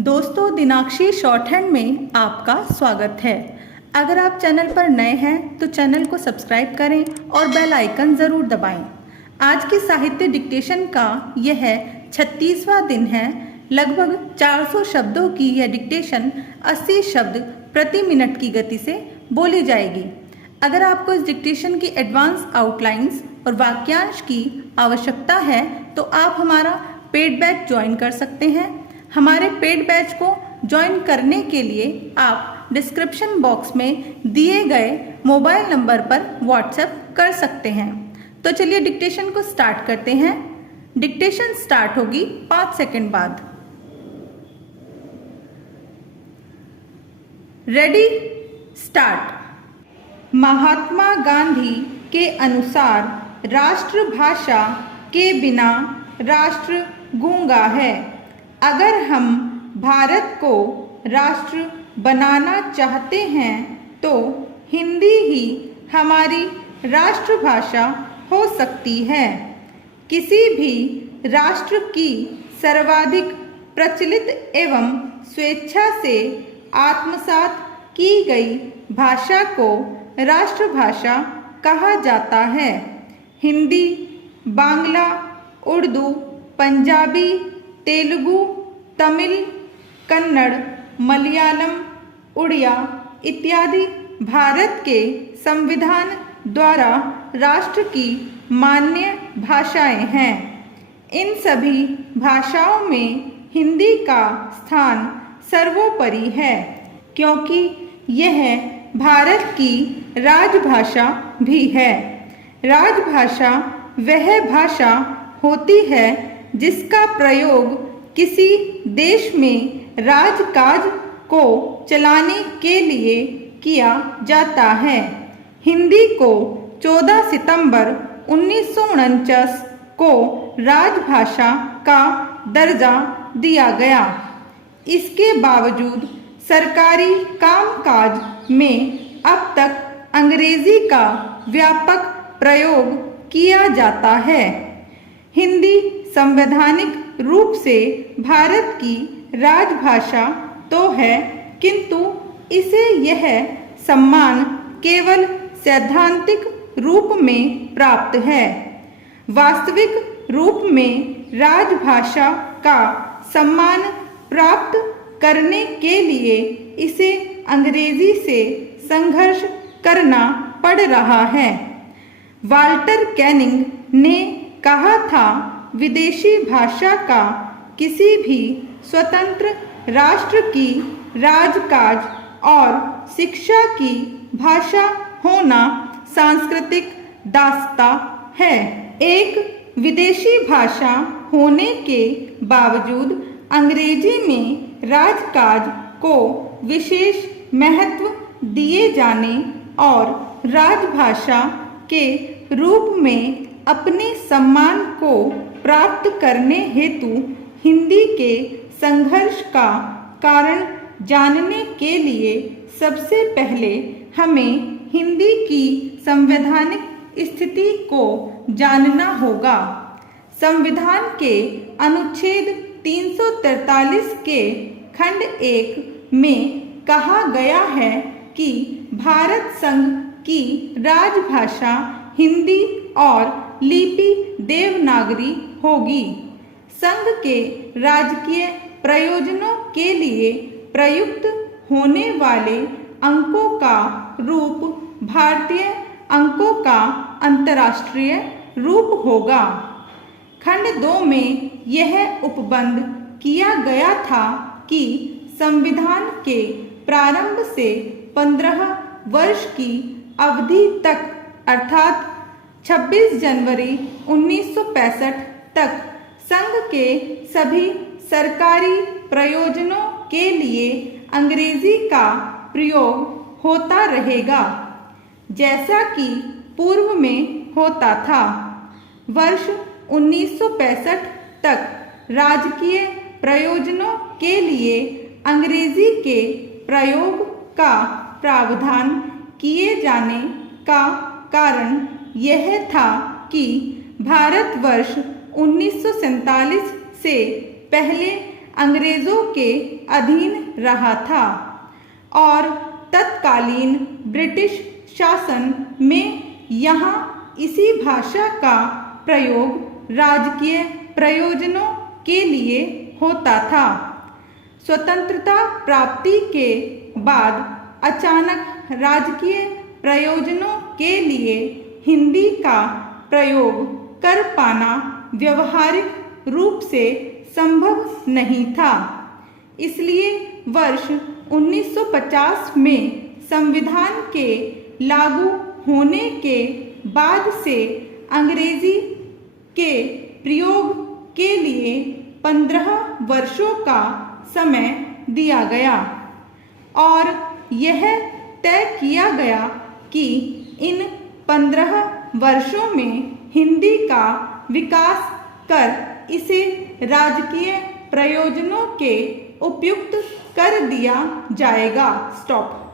दोस्तों, दिनाक्षी short hand में आपका स्वागत है। अगर आप चैनल पर नए हैं तो चैनल को सब्सक्राइब करें और बेल आइकन ज़रूर दबाएं। आज की साहित्य डिक्टेशन का यह 36वां दिन है। लगभग 400 शब्दों की यह डिक्टेशन 80 शब्द प्रति मिनट की गति से बोली जाएगी। अगर आपको इस डिक्टेशन की एडवांस आउटलाइंस और वाक्यांश की आवश्यकता है तो आप हमारा पेड बैच ज्वाइन कर सकते हैं। हमारे पेड बैच को ज्वाइन करने के लिए आप डिस्क्रिप्शन बॉक्स में दिए गए मोबाइल नंबर पर व्हाट्सएप कर सकते हैं। तो चलिए डिक्टेशन को स्टार्ट करते हैं। डिक्टेशन स्टार्ट होगी 5 सेकंड बाद। Ready, start. महात्मा गांधी के अनुसार राष्ट्रभाषा के बिना राष्ट्र गूंगा है। अगर हम भारत को राष्ट्र बनाना चाहते हैं तो हिंदी ही हमारी राष्ट्रभाषा हो सकती है। किसी भी राष्ट्र की सर्वाधिक प्रचलित एवं स्वेच्छा से आत्मसात की गई भाषा को राष्ट्रभाषा कहा जाता है। हिंदी, बांग्ला, उर्दू, पंजाबी, तेलुगु, तमिल, कन्नड़, मलयालम, उड़िया इत्यादि भारत के संविधान द्वारा राष्ट्र की मान्य भाषाएं हैं। इन सभी भाषाओं में हिंदी का स्थान सर्वोपरि है, क्योंकि यह भारत की राजभाषा भी है। राजभाषा वह भाषा होती है जिसका प्रयोग किसी देश में राजकाज को चलाने के लिए किया जाता है। हिंदी को 14 सितंबर 1949 को राजभाषा का दर्जा दिया गया। इसके बावजूद सरकारी कामकाज में अब तक अंग्रेजी का व्यापक प्रयोग किया जाता है। हिंदी संवैधानिक रूप से भारत की राजभाषा तो है, किंतु इसे यह सम्मान केवल सैद्धांतिक रूप में प्राप्त है। वास्तविक रूप में राजभाषा का सम्मान प्राप्त करने के लिए इसे अंग्रेजी से संघर्ष करना पड़ रहा है। वाल्टर कैनिंग ने कहा था, विदेशी भाषा का किसी भी स्वतंत्र राष्ट्र की राजकाज और शिक्षा की भाषा होना सांस्कृतिक दासता है। एक विदेशी भाषा होने के बावजूद अंग्रेजी में राजकाज को विशेष महत्व दिए जाने और राजभाषा के रूप में अपने सम्मान को प्राप्त करने हेतु हिंदी के संघर्ष का कारण जानने के लिए सबसे पहले हमें हिंदी की संवैधानिक स्थिति को जानना होगा। संविधान के अनुच्छेद 343 के खंड 1 में कहा गया है कि भारत संघ की राजभाषा हिंदी और लिपि देवनागरी होगी। संघ के राजकीय प्रयोजनों के लिए प्रयुक्त होने वाले अंकों का रूप भारतीय अंकों का अंतर्राष्ट्रीय रूप होगा। खंड 2 में यह उपबंध किया गया था कि संविधान के प्रारंभ से 15 वर्ष की अवधि तक अर्थात 26 जनवरी 1965 तक संघ के सभी सरकारी प्रयोजनों के लिए अंग्रेजी का प्रयोग होता रहेगा, जैसा कि पूर्व में होता था। वर्ष 1965 तक राजकीय प्रयोजनों के लिए अंग्रेजी के प्रयोग का प्रावधान किए जाने का कारण यह था कि भारतवर्ष 1947 से पहले अंग्रेज़ों के अधीन रहा था और तत्कालीन ब्रिटिश शासन में यहाँ इसी भाषा का प्रयोग राजकीय प्रयोजनों के लिए होता था। स्वतंत्रता प्राप्ति के बाद अचानक राजकीय प्रयोजनों के लिए हिंदी का प्रयोग कर पाना व्यवहारिक रूप से संभव नहीं था। इसलिए वर्ष 1950 में संविधान के लागू होने के बाद से अंग्रेजी के प्रयोग के लिए 15 वर्षों का समय दिया गया और यह तय किया गया कि इन 15 वर्षों में हिंदी का विकास कर इसे राजकीय प्रयोजनों के उपयुक्त कर दिया जाएगा। स्टॉप।